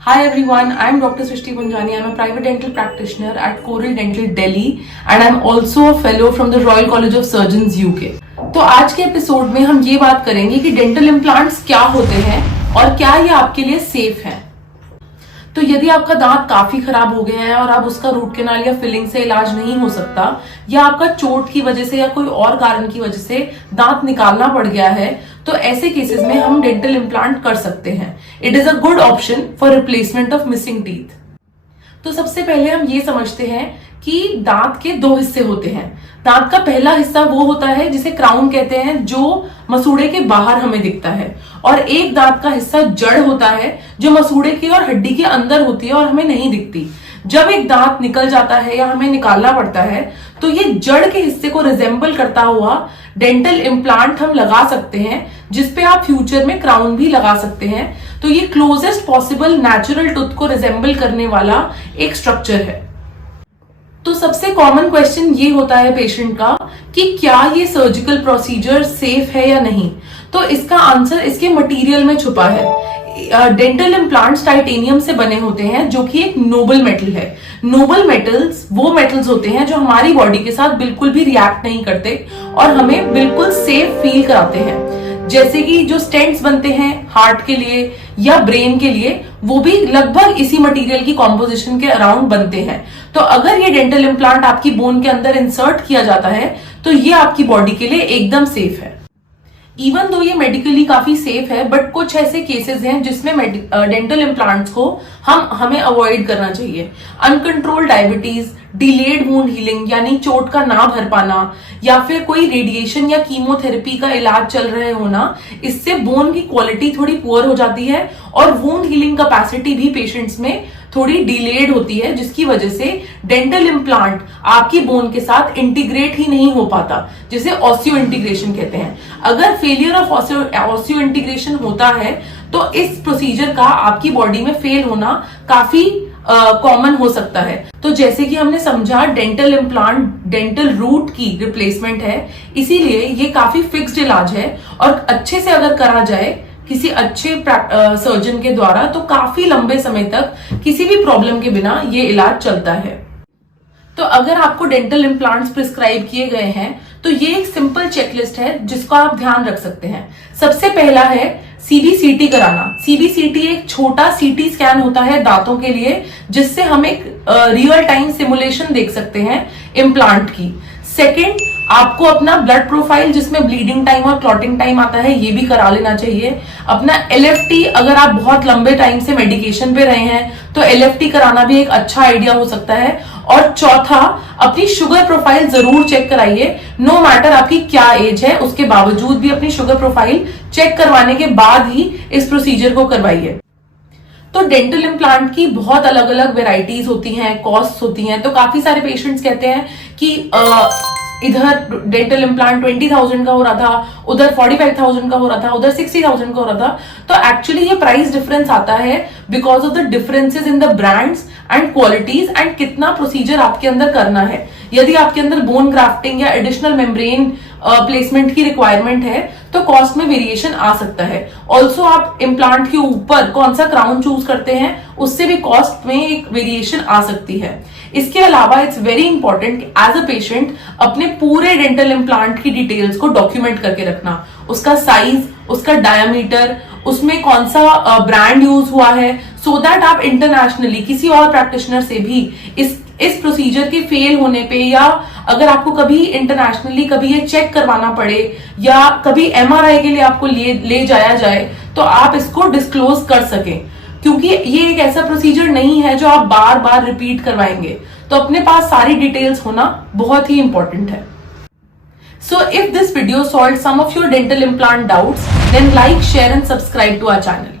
Hi everyone, I am Dr. Srishti Punjani. I am a private dental practitioner at Coral Dental Delhi and I am also a fellow from the Royal College of Surgeons UK. तो आज के episode में हम ये बात करेंगे कि dental implants क्या होते हैं और क्या ये आपके लिए सेफ हैं। तो यदि आपका दांत काफी खराब हो गया है और अब उसका रूट कैनाल या फिलिंग से इलाज नहीं हो सकता या आपका चोट की वजह से या कोई और कारण की वजह से दांत निकालना पड़ गया है, तो ऐसे केसेस में हम डेंटल इम्प्लांट कर सकते हैं। It is a good option for replacement of missing teeth. तो सबसे पहले हम ये समझते हैं कि दांत के दो हिस्से होते हैं। दांत का पहला हिस्सा वो होता है जिसे क्राउन कहते हैं, जो मसूड़े के बाहर हमें दिखता है, और एक दांत का हिस्सा जड़ होता है जो मसूड़े की और हड्डी के अंदर होती है और हमें नहीं दिखती। जब एक दांत निकल जाता है या हमें निकालना पड़ता है तो ये जड़ के हिस्से को रिजेंबल करता हुआ डेंटल इम्प्लांट हम लगा सकते हैं, जिसपे आप फ्यूचर में क्राउन भी लगा सकते हैं। तो ये क्लोजेस्ट पॉसिबल नेचुरल टूथ को रिजेंबल करने वाला एक स्ट्रक्चर है। तो सबसे कॉमन क्वेश्चन ये होता है पेशेंट का कि क्या ये सर्जिकल प्रोसीजर सेफ है या नहीं। तो इसका आंसर इसके मटेरियल में छुपा है। डेंटल इम्प्लांट्स टाइटेनियम से बने होते हैं, जो कि एक नोबल मेटल है। नोबल मेटल्स वो मेटल्स होते हैं जो हमारी बॉडी के साथ बिल्कुल भी रिएक्ट नहीं करते और हमें बिल्कुल सेफ फील कराते हैं। जैसे कि जो स्टेंट्स बनते हैं हार्ट के लिए या ब्रेन के लिए, वो भी लगभग इसी मटेरियल की कॉम्पोजिशन के अराउंड बनते हैं। तो अगर ये डेंटल इम्प्लांट आपकी बोन के अंदर इंसर्ट किया जाता है तो ये आपकी बॉडी के लिए एकदम सेफ है। इवन दो ये मेडिकली काफी सेफ है, बट कुछ ऐसे केसेस हैं जिसमें डेंटल इम्प्लांट्स को हमें अवॉइड करना चाहिए। Uncontrolled diabetes, delayed wound healing यानी चोट का ना भर पाना, या फिर कोई रेडिएशन या कीमोथेरेपी का इलाज चल रहे होना, इससे बोन की क्वालिटी थोड़ी पुअर हो जाती है और वुंड हीलिंग कैपेसिटी भी पेशेंट्स में थोड़ी डिलेड होती है, जिसकी वजह से डेंटल इम्प्लांट आपकी बोन के साथ इंटीग्रेट ही नहीं हो पाता, जिसे ऑसियो इंटीग्रेशन कहते हैं। अगर फेलियर ऑफ ऑसियो इंटीग्रेशन होता है तो इस प्रोसीजर का आपकी बॉडी में फेल होना काफी कॉमन हो सकता है। तो जैसे कि हमने समझा, डेंटल इम्प्लांट डेंटल रूट की रिप्लेसमेंट है, इसीलिए ये काफी फिक्स्ड इलाज है और अच्छे से अगर करा जाए किसी अच्छे सर्जन के द्वारा तो काफी लंबे समय तक किसी भी प्रॉब्लम के बिना ये इलाज चलता है। तो अगर आपको डेंटल इम्प्लांट्स प्रिस्क्राइब किए गए हैं तो ये एक सिंपल चेकलिस्ट है जिसको आप ध्यान रख सकते हैं। सबसे पहला है सीबीसीटी कराना। सीबीसीटी एक छोटा सीटी स्कैन होता है दांतों के लिए, जिससे हम एक रियल टाइम सिमुलेशन देख सकते हैं इम्प्लांट की। सेकेंड, आपको अपना ब्लड प्रोफाइल जिसमें ब्लीडिंग टाइम और क्लॉटिंग टाइम आता है ये भी करा लेना चाहिए। अपना एलएफटी, अगर आप बहुत लंबे टाइम से मेडिकेशन पे रहे हैं तो एलएफटी कराना भी एक अच्छा आइडिया हो सकता है। और चौथा, अपनी शुगर प्रोफाइल जरूर चेक कराइए। नो मैटर आपकी क्या एज है, उसके बावजूद भी अपनी शुगर प्रोफाइल चेक करवाने के बाद ही इस प्रोसीजर को करवाइए। तो डेंटल इम्प्लांट की बहुत अलग अलग वेराइटीज होती हैं, कॉस्ट होती हैं। तो काफी सारे पेशेंट्स कहते हैं कि इधर डेंटल इम्प्लांट 20,000 का हो रहा था, उधर 45,000 का हो रहा था, उधर 60,000 का हो रहा था। तो एक्चुअली ये प्राइस डिफरेंस आता है because of the differences in the brands and qualities and कितना प्रोसीजर आपके अंदर करना है। यदि आपके अंदर बोन ग्राफ्टिंग या एडिशनल मेम्ब्रेन प्लेसमेंट की रिक्वायरमेंट है तो कॉस्ट में वेरिएशन आ सकता है। ऑल्सो आप इम्प्लांट के ऊपर कौन सा क्राउन चूज करते हैं उससे भी कॉस्ट में एक वेरिएशन आ सकती है। इसके अलावा it's very important as a patient अपने पूरे डेंटल इम्प्लांट की डिटेल्स को डॉक्यूमेंट करके रखना, उसका साइज, उसका डायमीटर, उसमें कौन सा ब्रांड यूज हुआ है, सो दैट आप इंटरनेशनली किसी और प्रैक्टिशनर से भी इस प्रोसीजर के फेल होने पे, या अगर आपको कभी इंटरनेशनली कभी ये चेक करवाना पड़े या कभी एमआरआई के लिए आपको ले जाया जाए तो आप इसको डिस्क्लोज कर सकें, क्योंकि ये एक ऐसा प्रोसीजर नहीं है जो आप बार बार रिपीट करवाएंगे। तो अपने पास सारी डिटेल्स होना बहुत ही इंपॉर्टेंट है। So if this video solved some of your dental implant doubts, then like, share and subscribe to our channel.